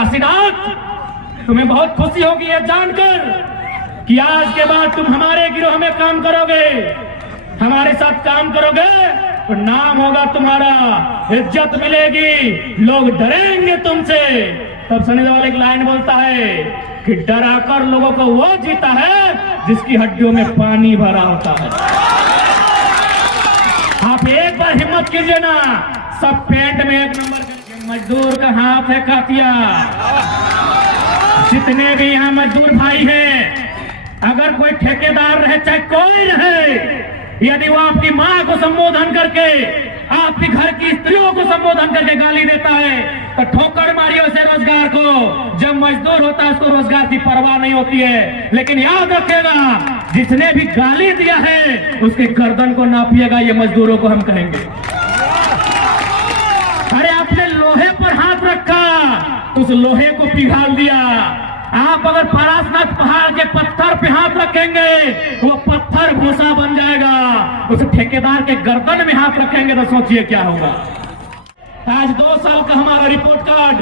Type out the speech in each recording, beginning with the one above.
काशीनाथ, तुम्हें बहुत खुशी होगी ये जानकर कि आज के बाद तुम हमारे गिरोह में काम करोगे, हमारे साथ काम करोगे तो नाम होगा तुम्हारा, इज्जत मिलेगी, लोग डरेंगे तुमसे। तब सनी देओल एक लाइन बोलता है कि डराकर लोगों को वो जीता है जिसकी हड्डियों में पानी भरा होता है। आप एक बार हिम्मत कीजिए ना, सब पेंट में एक नंबर करके। मजदूर का हाथ है कातिया। जितने भी यहाँ मजदूर भाई हैं, अगर कोई ठेकेदार रहे चाहे कोई रहे, यदि वो आपकी माँ को संबोधन करके, आपके घर की स्त्रियों को संबोधन करके गाली देता है तो ठोकर मारिए उसे रोजगार को। जब मजदूर होता है उसको रोजगार की परवाह नहीं होती है। लेकिन याद रखेगा, जिसने भी गाली दिया है उसके गर्दन को नापिएगा, ये मजदूरों को हम कहेंगे। अरे आपने लोहे पर हाथ रखा तो उस लोहे को पिघाल दिया। आप अगर पारसनाथ पहाड़ के पत्थर पे हाथ रखेंगे वो पत्थर भूसा बन जाएगा। उस ठेकेदार के गर्दन में हाथ रखेंगे तो सोचिए क्या होगा। आज 2 साल का हमारा रिपोर्ट कार्ड,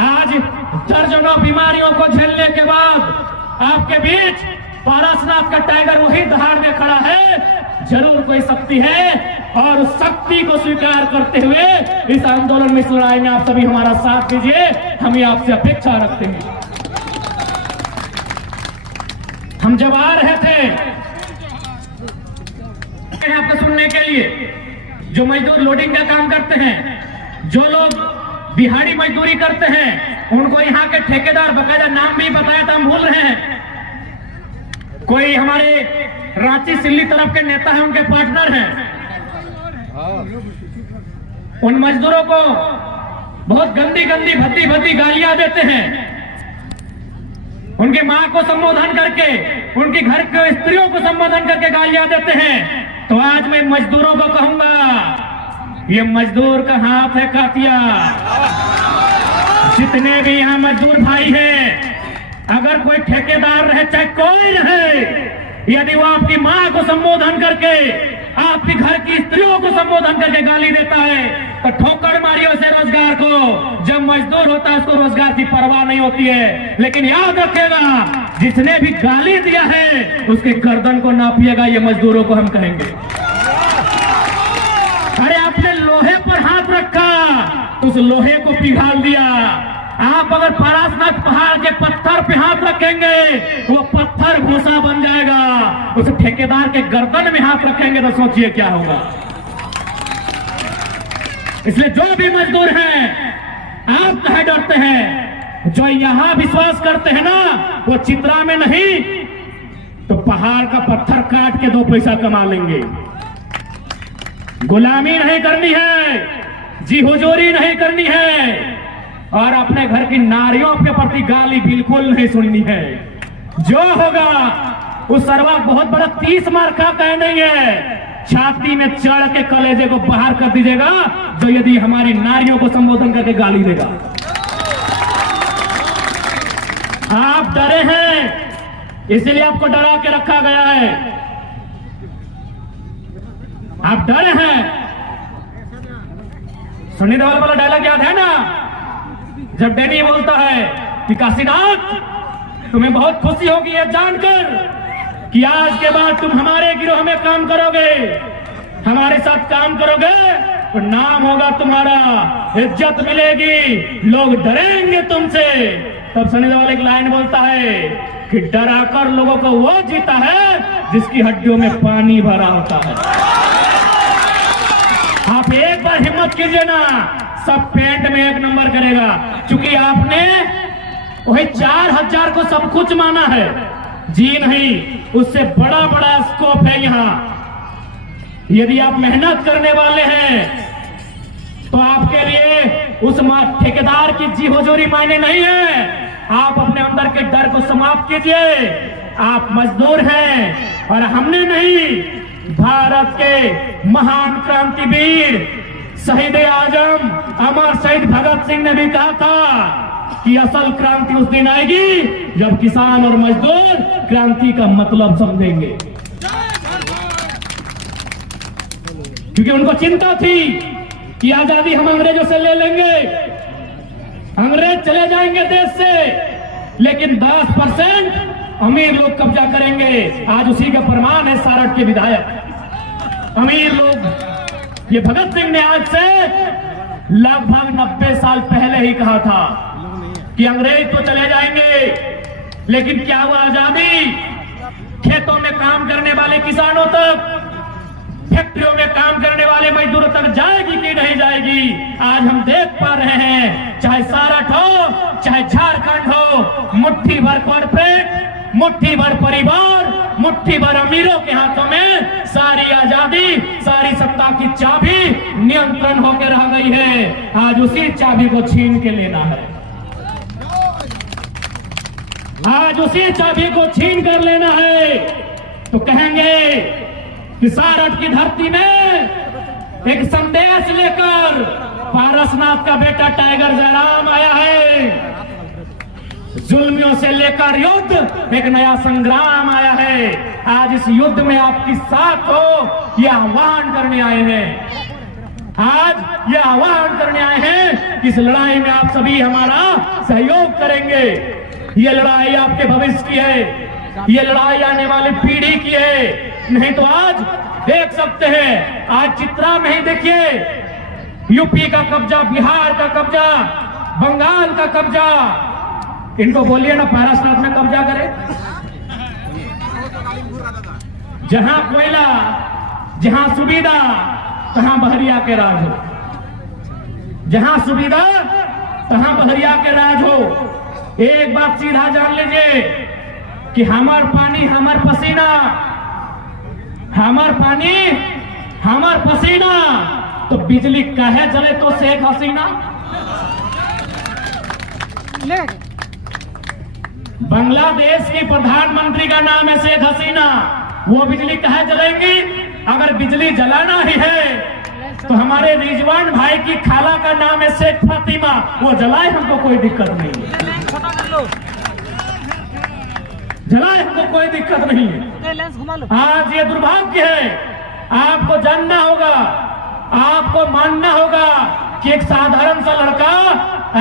आज दर्जनों बीमारियों को झेलने के बाद आपके बीच पारसनाथ का टाइगर वही दहाड़ में खड़ा है। जरूर कोई शक्ति है और उस शक्ति को स्वीकार करते हुए इस आंदोलन में इस लड़ाई में आप सभी हमारा साथ दीजिए, हम ये आपसे अपेक्षा रखते हैं। हम जब आ रहे थे आपको सुनने के लिए, जो मजदूर लोडिंग का काम करते हैं, जो लोग दिहाड़ी मजदूरी करते हैं, उनको यहाँ के ठेकेदार बकायदा नाम भी बताया था, हम भूल रहे हैं। कोई हमारे रांची सिल्ली तरफ के नेता हैं, उनके पार्टनर हैं, उन मजदूरों को बहुत गंदी गंदी भद्दी भद्दी गालियां देते हैं। उनकी मां को संबोधन करके, उनके घर के स्त्रियों को संबोधन करके गालियां देते हैं। तो आज मैं मजदूरों को कहूंगा, ये मजदूर का हाथ है कातिया। जितने भी यहाँ मजदूर भाई हैं, अगर कोई ठेकेदार रहे चाहे कोई रहे, यदि वो आपकी मां को संबोधन करके, आपके घर की स्त्रियों को संबोधन करके गाली देता है तो ठोकर मारिए उसे रोजगार को। जब मजदूर होता है उसको रोजगार की परवाह नहीं होती है। लेकिन याद रखेगा, जिसने भी गाली दिया है उसके गर्दन को नापिएगा, ये मजदूरों को हम कहेंगे। अरे आपने लोहे पर हाथ रखा तो उस लोहे को पिघाल दिया। आप अगर पारसनाथ पहाड़ के पत्थर पे हाथ रखेंगे वो पत्थर भूसा बन जाएगा। उस ठेकेदार के गर्दन में हाथ रखेंगे तो सोचिए क्या होगा। इसलिए जो भी मजदूर हैं, आप कहे डरते हैं, जो यहाँ विश्वास करते हैं ना, वो चित्रा में नहीं तो पहाड़ का पत्थर काट के 2 पैसा कमा लेंगे। गुलामी नहीं करनी है, जी हुजूरी नहीं करनी है, और अपने घर की नारियों के प्रति गाली बिल्कुल नहीं सुननी है। जो होगा उस सरवा बहुत बड़ा 30 मार का कह नहीं है, छाती में चढ़ के कलेजे को बाहर कर दीजिएगा जो यदि हमारी नारियों को संबोधन करके गाली देगा। आप डरे हैं, इसलिए आपको डरा के रखा गया है। आप डरे हैं। सनी देओल वाला डायलॉग याद है ना, जब डैनी बोलता है कि काशीनाथ, तुम्हें बहुत खुशी होगी ये जानकर कि आज के बाद तुम हमारे गिरोह में काम करोगे, हमारे साथ काम करोगे तो नाम होगा तुम्हारा, इज्जत मिलेगी, लोग डरेंगे तुमसे। तब सनी देओल एक लाइन बोलता है कि डराकर लोगों को वो जीता है जिसकी हड्डियों में पानी भरा होता है। आप एक बार हिम्मत कीजिए ना, सब पेंट में एक नंबर करेगा। क्योंकि आपने वही 4000 को सब कुछ माना है, जी नहीं, उससे बड़ा बड़ा स्कोप है यहाँ। यदि आप मेहनत करने वाले हैं तो आपके लिए उस ठेकेदार की जी हुजूरी मायने नहीं है। आप अपने अंदर के डर को समाप्त कीजिए। आप मजदूर हैं और हमने नहीं, भारत के महान क्रांतिवीर शहीद आजम अमर शहीद भगत सिंह ने भी कहा था कि असल क्रांति उस दिन आएगी जब किसान और मजदूर क्रांति का मतलब समझेंगे। क्योंकि उनको चिंता थी कि आजादी हम अंग्रेजों से ले लेंगे, अंग्रेज चले जाएंगे देश से, लेकिन 10% अमीर लोग कब्जा करेंगे। आज उसी का प्रमाण है सारठ के विधायक अमीर लोग। ये भगत सिंह ने आज से लगभग 90 साल पहले ही कहा था कि अंग्रेज तो चले जाएंगे, लेकिन क्या हुआ आजादी? खेतों में काम करने वाले किसानों तक, फैक्ट्रियों में काम करने वाले मजदूरों तक जाएगी कि नहीं जाएगी? आज हम देख पा रहे हैं, चाहे सारठ हो, चाहे झारखंड हो, मुट्ठी भर कॉर्पोरेट, मुट्ठी भर परिवार, मुट्ठी भर अमीरों के हाथों में सारी आजादी, सारी सत्ता की चाबी नियंत्रण होकर रह गई है। आज उसी चाबी को छीन के लेना है, आज उसी चाबी को छीन कर लेना है। तो कहेंगे कि सारठ की धरती में एक संदेश लेकर पारसनाथ का बेटा टाइगर जयराम आया है। जुल्मियों से लेकर युद्ध, एक नया संग्राम आया है। आज इस युद्ध में आपकी साथ हो, यह आह्वान करने आए हैं। आज यह आह्वान करने आए हैं कि इस लड़ाई में आप सभी हमारा सहयोग करेंगे। ये लड़ाई आपके भविष्य की है, ये लड़ाई आने वाली पीढ़ी की है। नहीं तो आज देख सकते हैं, आज चित्रा में ही देखिए, यूपी का कब्जा, बिहार का कब्जा, बंगाल का कब्जा। इनको बोलिए ना पारसनाथ में कब्जा करे। जहां कोयला, जहां सुविधा, तहां बहरिया के राज हो। जहां सुविधा, तहां बहरिया के राज हो। एक बात सीधा जान लीजिए कि हमार पानी हमार पसीना, हमार पानी हमार पसीना। तो बिजली कहे जले तो शेख हसीना। बांग्लादेश की प्रधानमंत्री का नाम है शेख हसीना। वो बिजली कहे जलेंगी? अगर बिजली जलाना ही है तो हमारे रिजवान भाई की खाला का नाम है शेख फातिमा, वो जलाए, हमको कोई दिक्कत नहीं है। जलाए, हमको कोई दिक्कत नहीं है। आज ये दुर्भाग्य है, आपको जानना होगा, आपको मानना होगा कि एक साधारण सा लड़का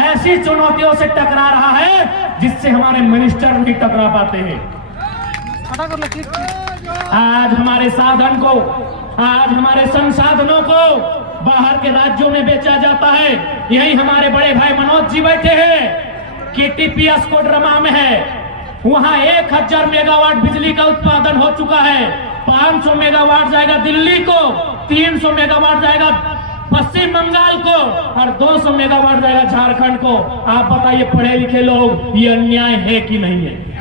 ऐसी चुनौतियों से टकरा रहा है जिससे हमारे मिनिस्टर नहीं टकरा पाते हैं। आज हमारे साधन को, आज हमारे संसाधनों को बाहर के राज्यों में बेचा जाता है। यही हमारे बड़े भाई मनोज जी बैठे हैं कि टीपीएस कोडरमा में है, वहां 1000 मेगावाट बिजली का उत्पादन हो चुका है। 500 मेगावाट जाएगा दिल्ली को, 300 मेगावाट जाएगा पश्चिम बंगाल को और 200 मेगावाट जाएगा झारखंड को। आप बताइए पढ़े लिखे लोग, ये अन्याय है कि नहीं है?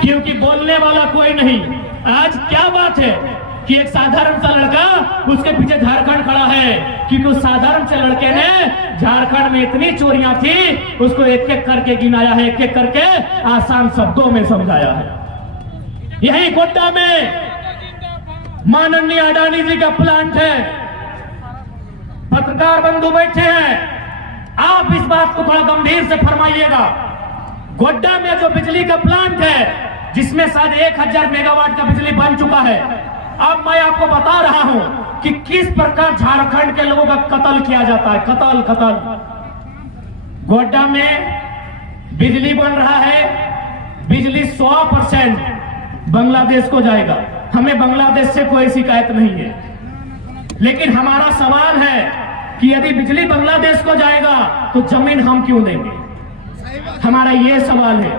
क्योंकि बोलने वाला कोई नहीं। आज क्या बात है कि एक साधारण सा लड़का, उसके पीछे झारखंड खड़ा है, क्योंकि उस साधारण से लड़के ने झारखंड में इतनी चोरियां थी, उसको एक एक करके गिनाया है, एक एक करके आसान शब्दों में समझाया है। यही गोड्डा में माननीय अडानी जी का प्लांट है। पत्रकार बंधु बैठे हैं, आप इस बात को थोड़ा गंभीर से फरमाइएगा। गोड्डा में जो बिजली का प्लांट है, जिसमें शायद 1000 मेगावाट का बिजली बन चुका है, अब मैं आपको बता रहा हूं कि किस प्रकार झारखंड के लोगों का कत्ल किया जाता है। कत्ल गोड्डा में बिजली बन रहा है, बिजली 100% बांग्लादेश को जाएगा। हमें बांग्लादेश से कोई शिकायत नहीं है, लेकिन हमारा सवाल है कि यदि बिजली बांग्लादेश को जाएगा तो जमीन हम क्यों देंगे? हमारा ये सवाल है।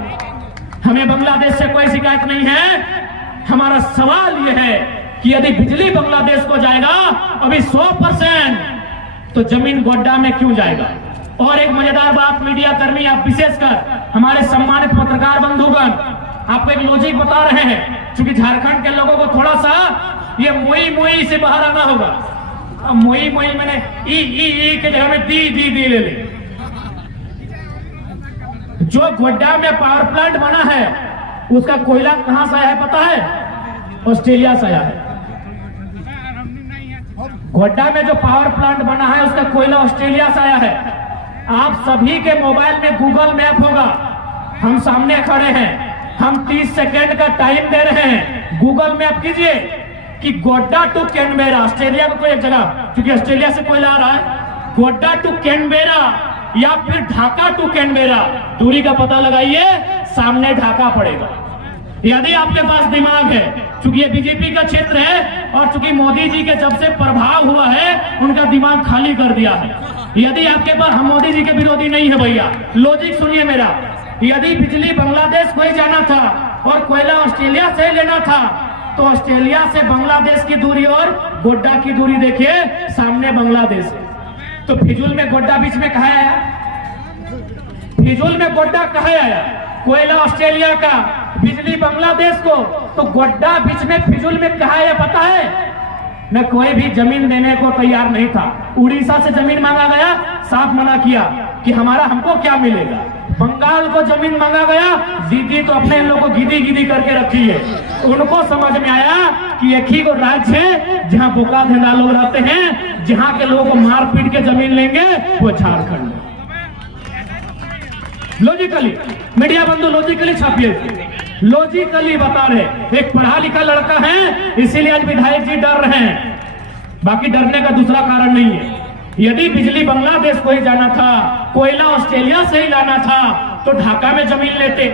हमें बांग्लादेश से कोई शिकायत नहीं है। हमारा सवाल यह है कि यदि बिजली बांग्लादेश को जाएगा अभी 100%, तो जमीन गोड्डा में क्यों जाएगा? और एक मजेदार बात मीडिया कर्मी, आप विशेषकर हमारे सम्मानित पत्रकार बंधुगण, आपको एक लॉजिक बता रहे हैं। क्योंकि झारखंड के लोगों को थोड़ा सा ये मोई से बाहर आना होगा। अब मोई मैंने ई के जगह में दी ले ले। जो गोड्डा में पावर प्लांट बना है, उसका कोयला कहां से आया है पता है? ऑस्ट्रेलिया से आया है। गोड्डा में जो पावर प्लांट बना है, उसका कोयला ऑस्ट्रेलिया से आया है। आप सभी के मोबाइल में गूगल मैप होगा, हम सामने खड़े हैं, हम 30 सेकेंड का टाइम दे रहे हैं। गूगल मैप कीजिए कि गोड्डा टू कैनबेरा, ऑस्ट्रेलिया को कोई एक जगह, क्योंकि ऑस्ट्रेलिया से कोयला आ रहा है, गोड्डा टू कैनबेरा या फिर ढाका टू कैनबेरा, दूरी का पता लगाइए, सामने ढाका पड़ेगा। यदि आपके पास दिमाग है, चूंकि ये बीजेपी का क्षेत्र है और चूंकि मोदी जी के जब से प्रभाव हुआ है उनका दिमाग खाली कर दिया है। यदि आपके पास, हम मोदी जी के विरोधी नहीं है भैया, लॉजिक सुनिए मेरा। यदि बिजली बांग्लादेश को ही जाना था और कोयला ऑस्ट्रेलिया से लेना था तो ऑस्ट्रेलिया से बांग्लादेश की दूरी और गोड्डा की दूरी देखिए, सामने बांग्लादेश है। तो फिजूल में गोड्डा बीच में कहा आया? फिजूल में गोड्डा कहा आया? कोयला ऑस्ट्रेलिया का, बिजली बांग्लादेश को, तो गोड्डा बीच में फिजूल में कहा आया पता है? मैं कोई भी जमीन देने को तैयार नहीं था। उड़ीसा से जमीन मांगा गया, साफ मना किया कि हमको क्या मिलेगा। बंगाल को जमीन मांगा गया, दीदी तो अपने इन लोगों को गिदी गिदी करके रखी है। उनको समझ में आया कि एक ही को राज्य है जहां बोका धंधा लोग रहते हैं, जहां के लोगों को मार पीट के जमीन लेंगे, वो झारखंड। लॉजिकली मीडिया बंधु लॉजिकली छापिए, लॉजिकली बता रहे। एक पढ़ा लिखा लड़का है, इसीलिए आज विधायक जी डर रहे हैं, बाकी डरने का दूसरा कारण नहीं है। यदि बिजली बांग्लादेश को ही जाना था, कोयला ऑस्ट्रेलिया से ही लाना था तो ढाका में जमीन लेते।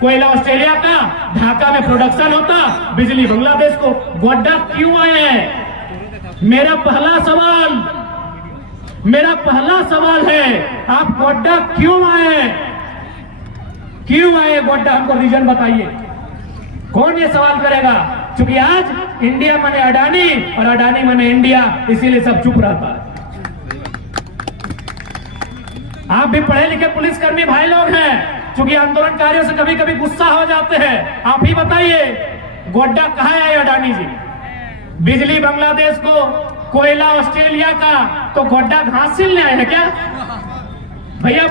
कोयला ऑस्ट्रेलिया का, ढाका में प्रोडक्शन होता, बिजली बांग्लादेश को। गोड्डा क्यों आए हैं? मेरा पहला सवाल है, आप गोड्डा क्यों आए? क्यों आए गोड्डा? हमको रीजन बताइए। कौन ये सवाल करेगा? क्योंकि आज इंडिया माने अडानी और अडानी माने इंडिया, इसीलिए सब चुप रहता है। आप भी पढ़े लिखे पुलिसकर्मी भाई लोग हैं, क्योंकि आंदोलनकारियों से कभी कभी गुस्सा हो जाते हैं। आप ही बताइए, गोड्डा कहाँ है अडानी जी? बिजली बांग्लादेश को, कोयला ऑस्ट्रेलिया का, तो गोड्डा घास सिलने आए हैं क्या भैया?